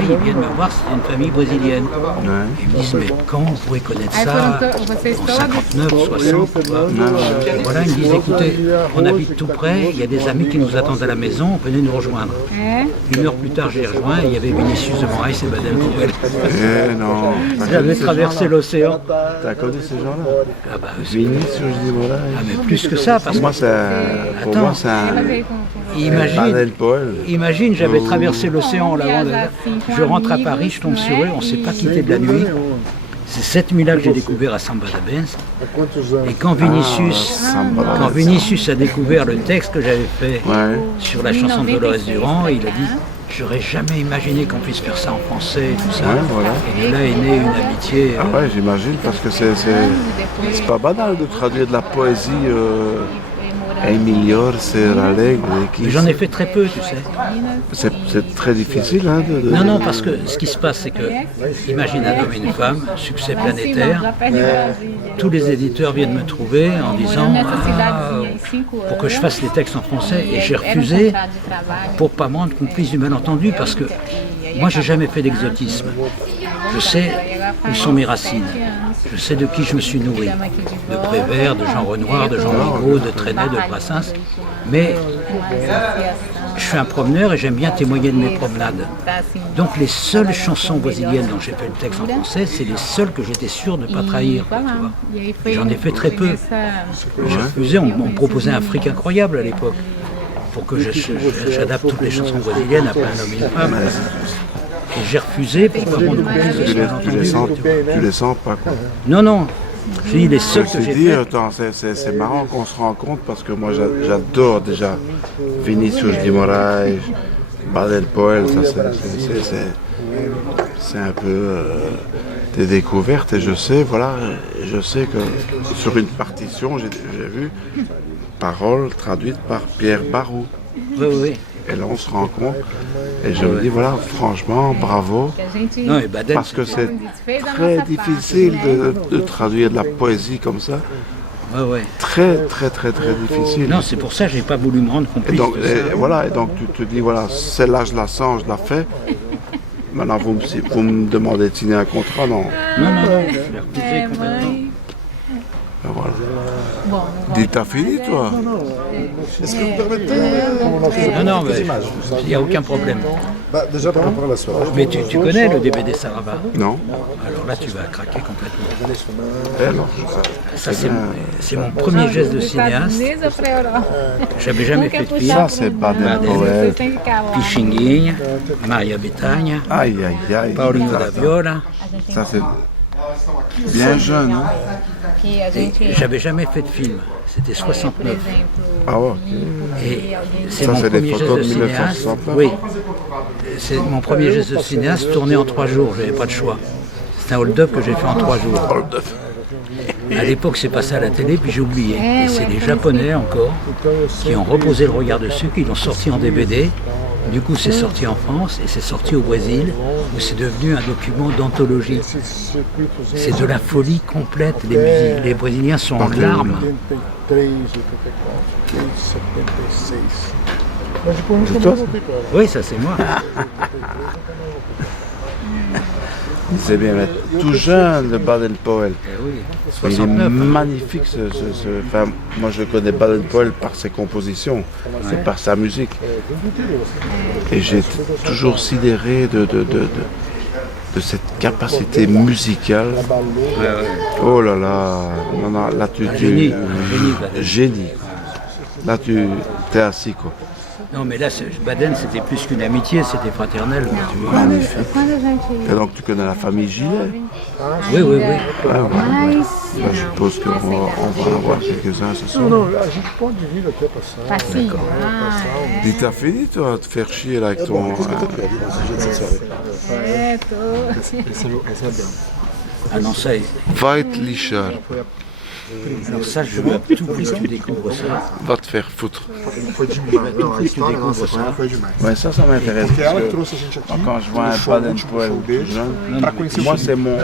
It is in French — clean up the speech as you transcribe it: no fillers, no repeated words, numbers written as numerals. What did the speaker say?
Ils viennent me voir, c'est une famille brésilienne. Ouais. Ils me disent, mais comment vous pouvez connaître ça en 59, 60, quoi. Et voilà, ils me disent, écoutez, on habite tout près, il y a des amis qui nous attendent à la maison, venez nous rejoindre. Une heure plus tard, j'ai rejoint, et il y avait Vinicius de Moraes et Baden-Powell. Eh non. J'avais traversé l'océan. T'as connu ces gens-là? Ah bah, Vinicius de Moraes. ah, mais plus que ça, parce que... Pour moi, c'est un Baden-Powell. Imagine, j'avais traversé l'océan là-haut. Je rentre à Paris, je tombe sur eux, on ne s'est pas quitté de la nuit. C'est cette nuit-là que j'ai découvert à Samba da Benz. Et quand Vinicius a découvert le texte que j'avais fait sur la chanson de Dolores Durand, il a dit j'aurais jamais imaginé qu'on puisse faire ça en français et tout ça. Ouais, voilà. Et de là est née une amitié. Ah ouais, j'imagine, parce que c'est pas banal de traduire de la poésie. Emilior, c'est Allegre. Mais j'en ai fait très peu, tu sais. C'est très difficile. Hein, Non, parce que ce qui se passe, c'est que, imagine un homme et une femme, succès planétaire, tous les éditeurs viennent me trouver en disant pour que je fasse les textes en français, et j'ai refusé pour pas me rendre complice du malentendu, parce que moi, j'ai jamais fait d'exotisme. Je sais où sont mes racines. Je sais de qui je me suis nourri, de Prévert, de Jean Renoir, de Jean Vigo, de Trenet, de Brassens, mais je suis un promeneur et j'aime bien témoigner de mes promenades. Donc les seules chansons brésiliennes dont j'ai fait le texte en français, c'est les seules que j'étais sûr de ne pas trahir. Tu vois. Et j'en ai fait très peu. J'ai refusé, on me proposait un fric incroyable à l'époque, pour que j'adapte toutes les chansons brésiliennes après un homme et une femme. Et j'ai refusé pour pas rendre complice de ce malentendu. Tu les sens pas, quoi. Non. Je dis les seuls que j'ai fait. Attends, c'est marrant qu'on se rend compte, parce que moi j'adore déjà Vinicius de Moraes, Baden-Powell, ça c'est un peu des découvertes, et je sais que sur une partition, j'ai vu paroles traduites par Pierre Barou. Oui. Et là, on se rend compte, et je me dis, voilà, franchement, bravo, non, et Baden, parce que c'est très difficile de traduire de la poésie comme ça. Ouais. Très difficile. Non, c'est pour ça que j'ai pas voulu me rendre complice. Et donc tu te dis, voilà, celle-là, je la sens, je la fais. Maintenant, vous me demandez de signer un contrat, non? Non, je l'ai refusé complètement. Ben voilà. Dis, t'as fini, toi? Est-ce que vous permettez Non, mais il n'y a aucun problème. Déjà par rapport à la soirée. Mais tu connais le DVD Sarava? Non. Alors là, tu vas craquer complètement. Alors, Ça, c'est mon premier geste de cinéaste. J'avais jamais fait de film. ça, c'est Baden-Powell. Pichinguinha, Maria Bethânia, Aïe. Paulinho da Viola. Ça, c'est bien jeune, hein? J'avais jamais fait de film. C'était 69. Ah ouais, ok. Et c'est Ça, mon c'est des premier geste photos de de cinéaste. 1969. Oui. C'est mon premier geste de cinéaste tourné en 3 jours. J'avais pas de choix. C'est un hold-up que j'ai fait en 3 jours. À l'époque, c'est passé à la télé, puis j'ai oublié. Et c'est les Japonais encore qui ont reposé le regard dessus, qui l'ont sorti en DVD. Du coup, c'est sorti en France et c'est sorti au Brésil, où c'est devenu un document d'anthologie. C'est de la folie complète. Les Brésiliens sont en larmes. C'est toi? Oui, ça c'est moi. C'est bien, mais tout jeune, le Baden-Powell. Oui, Il est 69. magnifique, enfin, moi je connais Baden-Powell par ses compositions, c'est par sa musique. Et j'ai toujours sidéré de cette capacité musicale. Oh là là, non, là Génie. génie. Là tu es assis, quoi. Non, mais là, Baden, c'était plus qu'une amitié, c'était fraternel. Tu vois. Magnifique. Et donc tu connais la famille Gillet? Oui. Ouais. Là, je suppose qu'on va en avoir quelques-uns ce soir. A gente pode vir aqui a passar. Passinho. Dis, t'as fini, toi, de te faire chier là avec ton... Ah non, ça, Weitlicher. alors ça, je veux tout plus que tu découvres ça. Va te faire foutre. Foi demais. Não, a história nossa com ela foi demais. Ouais, ça m'intéresse. Porque ela parce que que trouxe a gente aqui Quand je vois un no show, no Baden-Powell show dele, jeune, pra conhecer o moi Chile. c'est mon